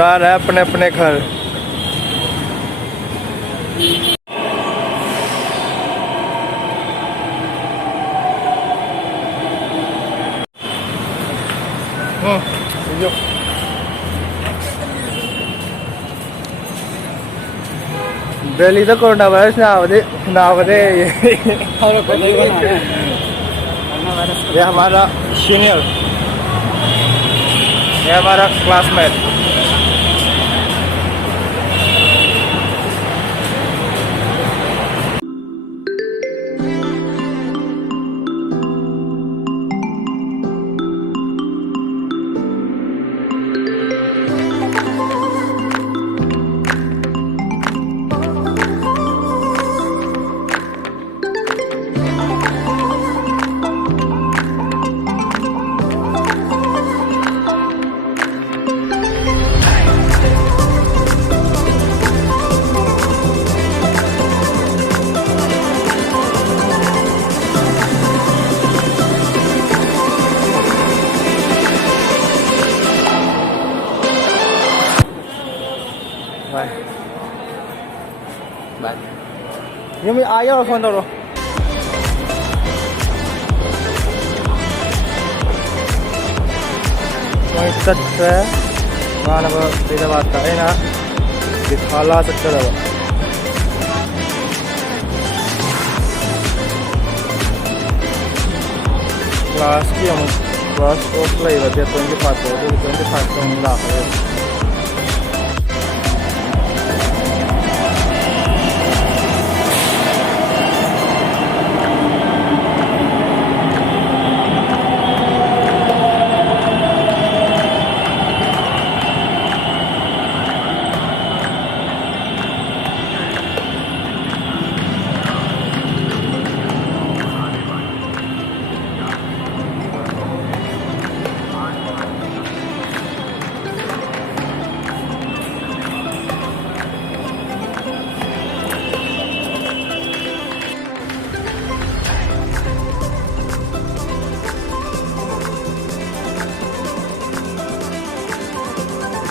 जा रहा है अपने अपने घर। दिल्ली तो कोरोना वायरस ना बदे ये हमारा सीनियर, ये हमारा classmate. Baik. Ini may ayaw ako naro. May tatra. Mana ba tidak bata na dithala sakta ba. Class ki हम class ऑफ लाइव है 25 25 तो 25 तो मिला है।